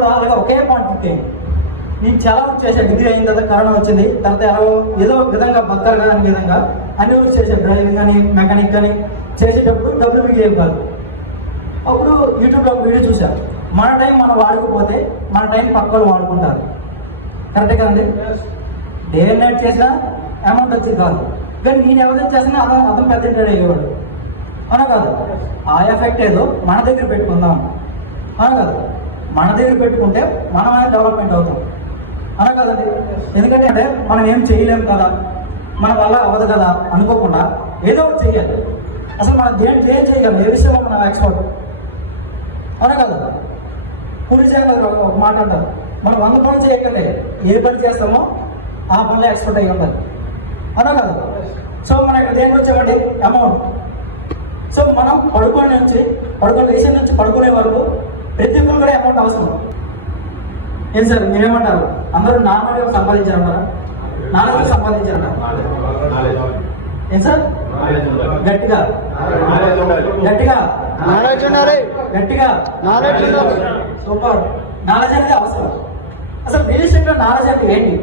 కూడా అలాగే ఒకే పాయింట్ పెట్టేయండి. నేను చాలా వర్క్ చేశాను, డిగ్రీ అయిన తర్వాత కరోనా వచ్చింది, తర్వాత ఏదో విధంగా బతకాలి అనే విధంగా అన్ని వర్క్ చేశాను, డ్రైవింగ్ కానీ మెకానిక్ కానీ చేసేటప్పుడు డబ్బులు మిగిలేవి కాదు. అప్పుడు యూట్యూబ్లో ఒక వీడియో చూశాను, మన టైం మనం వాడుకోపోతే మన టైం పక్క వాళ్ళు వాడుకుంటారు. కరెక్టే కదండి? డే అండ్ నైట్ చేసినా అమౌంట్ వచ్చేది కాదు, కానీ నేను ఎవరైనా చేసినా అతను పెద్ద ఇంటర్ అయ్యేవాడు. అవునా కాదు? ఆ ఎఫెక్ట్ ఏదో మన దగ్గర పెట్టుకుందాం. అవునా కాదు? మన దగ్గర పెట్టుకుంటే మనం డెవలప్మెంట్ అవుతాం. అవునా కదండి? ఎందుకంటే అంటే మనం ఏం చేయలేము కదా, మన వల్ల అవ్వదు కదా అనుకోకుండా ఏదో ఒకటి చెయ్యాలి. అసలు మనం ఏం చేయగలం, ఏ విషయంలో మనం ఎక్స్పర్ట్. అవునా కదా? పూరి చేయగలరు ఒక మాట అంటారు, మనం 100 పనులు చేయగలే, ఏ పని చేస్తామో ఆ పనిలో ఎక్స్పర్ట్ అయ్యి ఉండాలి. అవునా కదా? సో మనం ఇక్కడ దేనికి వచ్చామండి? అమౌంట్. సో మనం లేచిన నుంచి పడుకునే వరకు ప్రతి ఒక్కరు కూడా అమౌంట్ అవసరం. ఏం సార్ మీరేమంటారు? అందరూ నార్మల్గా సంపాదించారంటారా? నాలెడ్జ్ సంపాదించారంటారా? ఏం సార్? గట్టిగా సూపర్. నాలెడ్జ్ అనేది అవసరం. అసలు రియల్ ఎస్టేట్ లో నాలెడ్జ్ అంటే ఏంటి?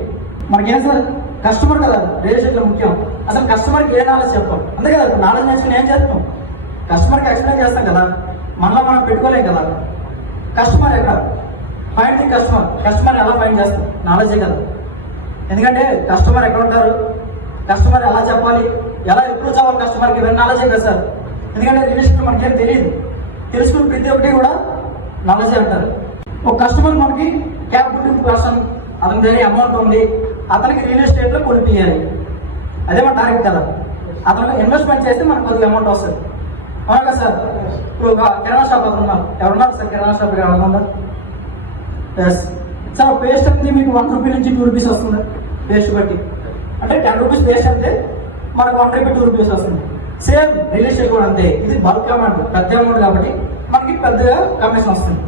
మనకేం సార్? కస్టమర్ కదా రియల్ ఎస్టేట్ లో ముఖ్యం. అసలు కస్టమర్కి ఏ నాలెడ్జ్ చెప్పాలి, అంతే కదా? నాలెడ్జ్ నేర్చుకుని ఏం చేస్తాం? కస్టమర్కి ఎక్స్ప్లెయిన్ చేస్తాం కదా, మనలో మనం పెట్టుకోలేం కదా. కస్టమర్ ఎక్కడ ఫైండ్ ది కస్టమర్ ఎలా ఫైండ్ చేస్తాం? నాలెడ్జే కదా. ఎందుకంటే కస్టమర్ ఎక్కడ ఉంటారు, కస్టమర్ ఎలా చెప్పాలి, ఎలా అప్రోచ్ అవ్వాలి కస్టమర్కి, ఇవన్నీ నాలెడ్జే కదా సార్. ఎందుకంటే రియల్ ఎస్టేట్ మనకేం తెలియదు, తెలుసుకుని ప్రతి ఒక్కటి కూడా నాలెడ్జే అంటారు. ఒక కస్టమర్ మనకి క్యాపిటల్ పర్సన్, అతని దగ్గర అమౌంట్ ఉంది, అతనికి రియల్ ఎస్టేట్ లో కొనిపించాలి, అదే మన టార్గెట్ కదా. అతను ఇన్వెస్ట్మెంట్ చేస్తే మనకు కొద్దిగా అమౌంట్ వస్తుంది. అవునా కదా సార్? ఇప్పుడు ఒక కిరాణా షాప్ అతను ఉన్నారు, ఎవరున్నారు సార్ కిరాణా షాప్ ఎవరున్నారు? Yes sir. పేస్ట్ అనేది మీకు 1 రూపీ నుంచి 2 రూపీస్ వస్తుంది పేస్ట్ బట్టి. అంటే 10 రూపీస్ పేస్ట్ అంటే మనకు 1 రూపీ 2 రూపీస్ వస్తుంది. సేమ్ రియల్ ఎస్టేట్ కూడా అంతే, ఇది బల్క్ అమౌంట్, పెద్ద అమౌంట్ కాబట్టి మనకి పెద్దగా కమిషన్ వస్తుంది.